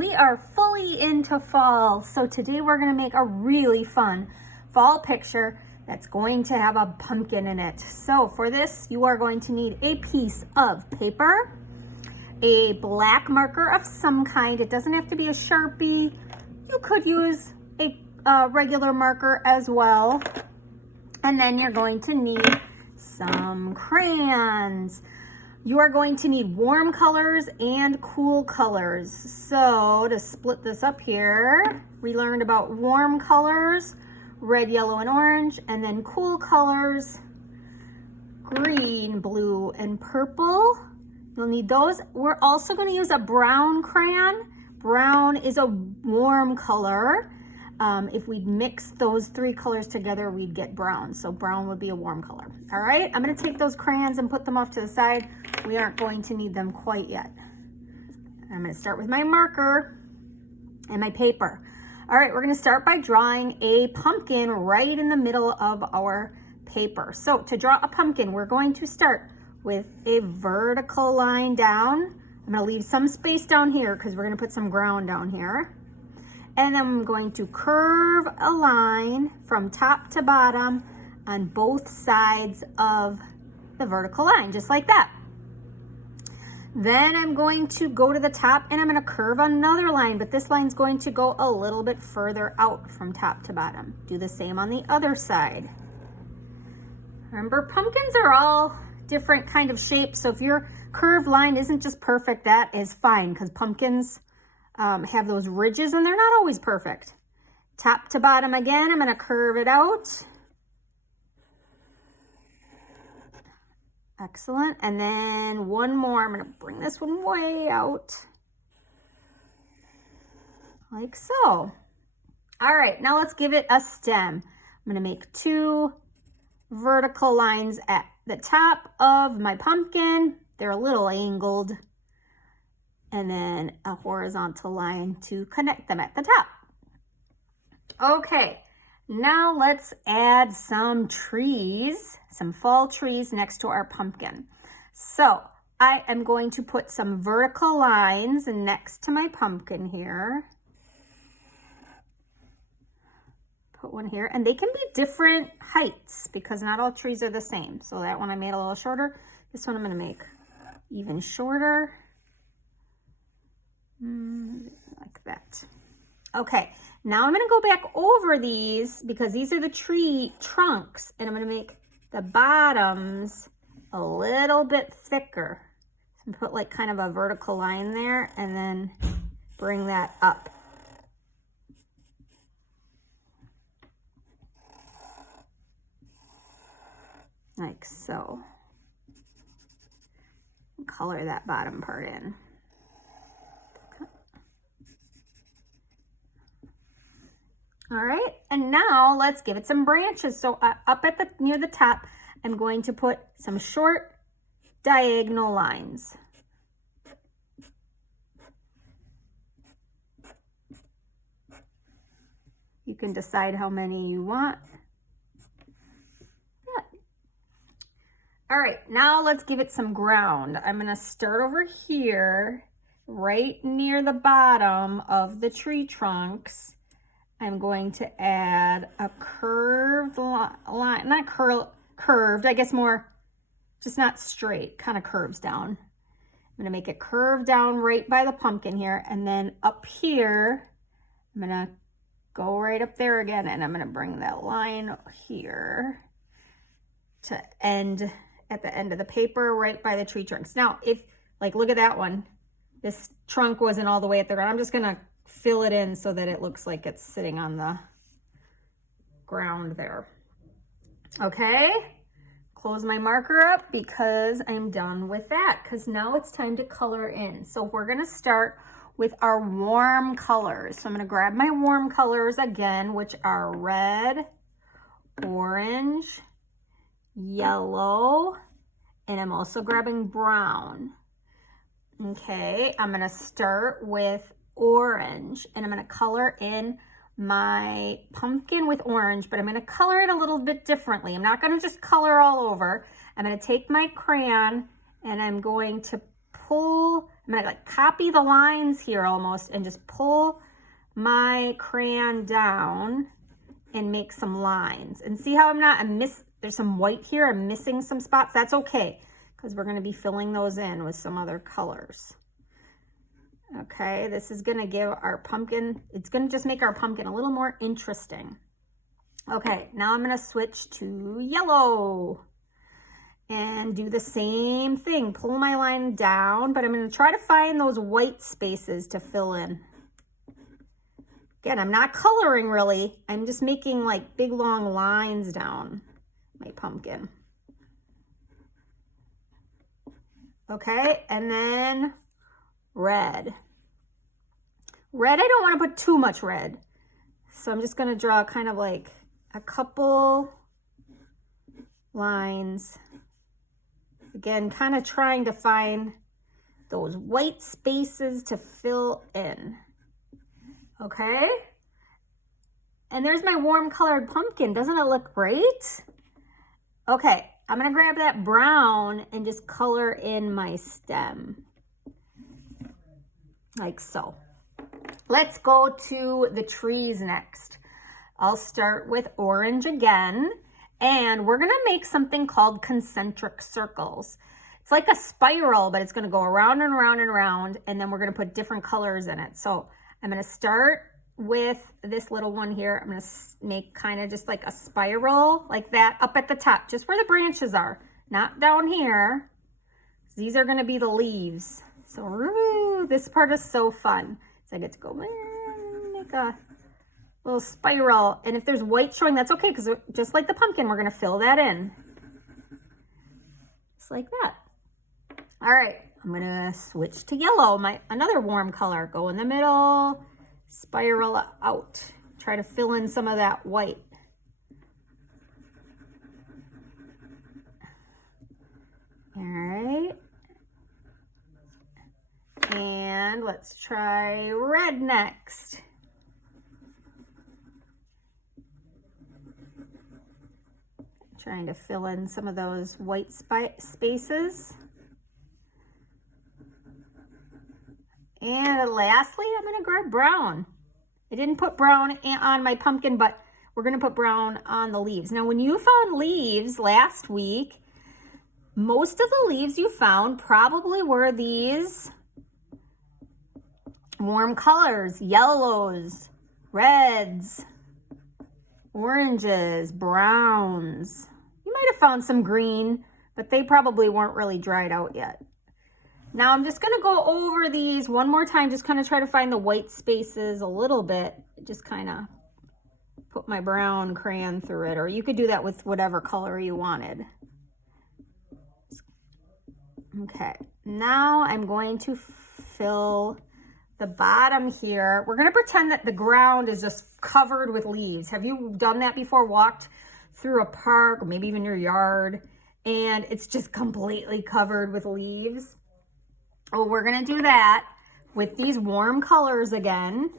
we are fully into fall. So today we're gonna make a really fun fall picture that's going to have a pumpkin in it. So for this, you are going to need a piece of paper, a black marker of some kind. It doesn't have to be a Sharpie. You could use a regular marker as well. And then you're going to need some crayons. You are going to need warm colors and cool colors. So to split this up here, we learned about warm colors, red, yellow, and orange, and then cool colors, green, blue, and purple. You'll need those. We're also going to use a brown crayon. Brown is a warm color. If we mix those three colors together, we'd get brown. So brown would be a warm color. All right, I'm going to take those crayons and put them off to the side. We aren't going to need them quite yet. I'm going to start with my marker and my paper. All right, we're going to start by drawing a pumpkin right in the middle of our paper. So to draw a pumpkin, we're going to start with a vertical line down. I'm going to leave some space down here because we're going to put some ground down here. And then I'm going to curve a line from top to bottom on both sides of the vertical line, just like that. Then I'm going to go to the top and I'm going to curve another line, but this line's going to go a little bit further out from top to bottom. Do the same on the other side. Remember, pumpkins are all different kind of shapes, so if your curved line isn't just perfect, that is fine, because pumpkins have those ridges and they're not always perfect. Top to bottom again, I'm going to curve it out. Excellent. And then one more. I'm going to bring this one way out. Like so. All right, now let's give it a stem. I'm going to make two vertical lines at the top of my pumpkin. They're a little angled. And then a horizontal line to connect them at the top. Okay, now let's add some trees, some fall trees next to our pumpkin. So I am going to put some vertical lines next to my pumpkin here. Put one here, and they can be different heights because not all trees are the same. So that one I made a little shorter. This one I'm going to make even shorter. Like that. Okay, now I'm going to go back over these because these are the tree trunks, and I'm going to make the bottoms a little bit thicker. So put like kind of a vertical line there and then bring that up. Like so. Color that bottom part in. All right, and now let's give it some branches. So up at near the top, I'm going to put some short diagonal lines. You can decide how many you want. Yeah. All right, now let's give it some ground. I'm gonna start over here, right near the bottom of the tree trunks. I'm going to add a curved line, not curved, I guess more, just not straight, kind of curves down. I'm gonna make it curve down right by the pumpkin here, and then up here, I'm gonna go right up there again, and I'm gonna bring that line here to end at the end of the paper, right by the tree trunks. Now, if, like, look at that one. This trunk wasn't all the way at the ground. I'm just gonna fill it in so that it looks like it's sitting on the ground there. Okay, close my marker up because I'm done with that, because now it's time to color in. So we're gonna start with our warm colors. So I'm gonna grab my warm colors again, which are red, orange, yellow, and I'm also grabbing brown. Okay, I'm gonna start with orange, and I'm going to color in my pumpkin with orange, but I'm going to color it a little bit differently. I'm not going to just color all over. I'm going to take my crayon and I'm going to pull, I'm I'm gonna like copy the lines here almost and just pull my crayon down and make some lines. And see how there's some white here, I'm missing some spots. That's okay, because we're gonna be filling those in with some other colors. Okay, this is gonna give our pumpkin, it's gonna just make our pumpkin a little more interesting. Okay, now I'm gonna switch to yellow and do the same thing. Pull my line down, but I'm gonna try to find those white spaces to fill in. Again, I'm not coloring really. I'm just making like big long lines down my pumpkin. Okay, and then red. Red, I don't want to put too much red. So I'm just gonna draw kind of like a couple lines. Again, kind of trying to find those white spaces to fill in. Okay, and there's my warm colored pumpkin. Doesn't it look great? Okay, I'm gonna grab that brown and just color in my stem, like so. Let's go to the trees next. I'll start with orange again, and we're gonna make something called concentric circles. It's like a spiral, but it's gonna go around and around and around, and then we're gonna put different colors in it. So I'm gonna start with this little one here. I'm gonna make kind of just like a spiral like that up at the top, just where the branches are, not down here. These are gonna be the leaves. So woo, this part is so fun. So I get to go make a little spiral. And if there's white showing, that's okay, because just like the pumpkin, we're gonna fill that in. Just like that. All right. I'm gonna switch to yellow, another warm color. Go in the middle, spiral out. Try to fill in some of that white. All right. And let's try red next. Trying to fill in some of those white spaces. And lastly, I'm gonna grab brown. I didn't put brown on my pumpkin, but we're gonna put brown on the leaves. Now, when you found leaves last week, most of the leaves you found probably were these warm colors, yellows, reds, oranges, browns. You might have found some green, but they probably weren't really dried out yet. Now I'm just gonna go over these one more time, just kind of try to find the white spaces a little bit. Just kind of put my brown crayon through it, or you could do that with whatever color you wanted. Okay, now I'm going to fill the bottom here. We're gonna pretend that the ground is just covered with leaves. Have you done that before? Walked through a park or maybe even your yard and it's just completely covered with leaves? Well, we're gonna do that with these warm colors again,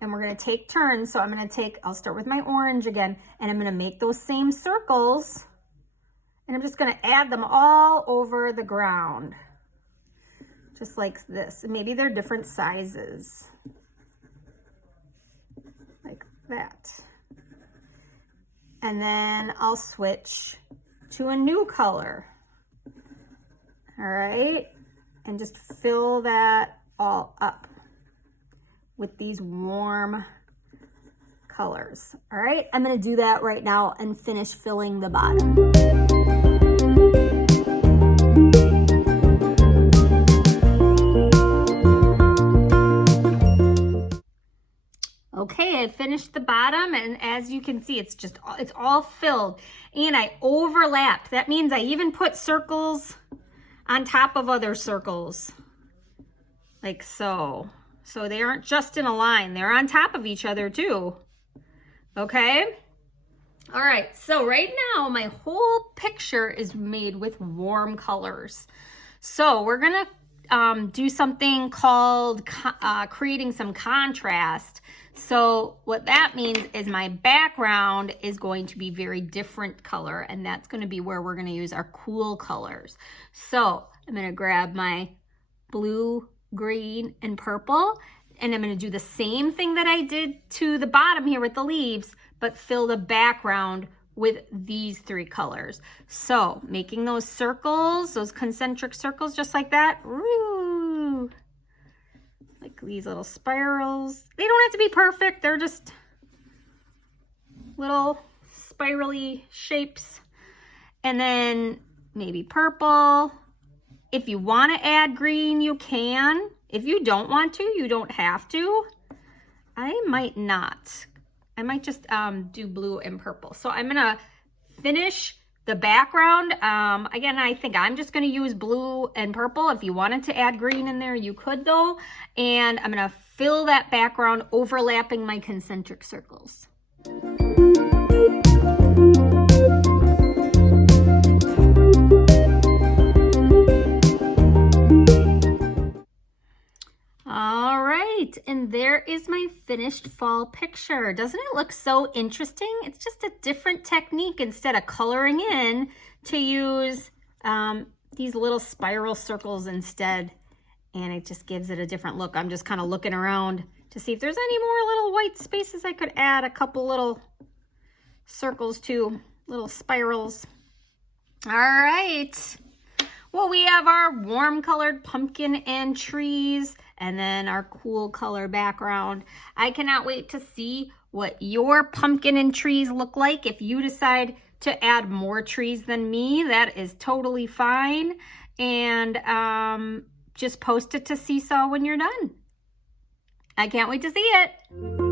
and we're gonna take turns. So I'll start with my orange again, and I'm gonna make those same circles, and I'm just gonna add them all over the ground, just like this. And maybe they're different sizes, like that. And then I'll switch to a new color, all right? And just fill that all up with these warm colors. All right, I'm gonna do that right now and finish filling the bottom. Okay, I finished the bottom, and as you can see, it's all filled, and I overlapped. That means I even put circles on top of other circles, like so. So they aren't just in a line, they're on top of each other too. Okay? All right, so right now my whole picture is made with warm colors. So we're gonna do something called creating some contrast. So what that means is my background is going to be very different color, and that's going to be where we're going to use our cool colors. So I'm going to grab my blue, green, and purple. And I'm going to do the same thing that I did to the bottom here with the leaves, but fill the background with these three colors. So making those circles, those concentric circles, just like that. Woo! Like these little spirals. They don't have to be perfect. They're just little spirally shapes. And then maybe purple. If you want to add green, you can. If you don't want to, you don't have to. I might not. I might just do blue and purple. So I'm gonna finish the background. Again, I think I'm just gonna use blue and purple. If you wanted to add green in there, you could though. And I'm gonna fill that background overlapping my concentric circles. All right, and there is my finished fall picture. Doesn't it look so interesting? It's just a different technique instead of coloring in to use these little spiral circles instead. And it just gives it a different look. I'm just kind of looking around to see if there's any more little white spaces I could add a couple little circles to, little spirals. All right. Well, we have our warm colored pumpkin and trees, and then our cool color background. I cannot wait to see what your pumpkin and trees look like. If you decide to add more trees than me, that is totally fine. And just post it to Seesaw when you're done. I can't wait to see it.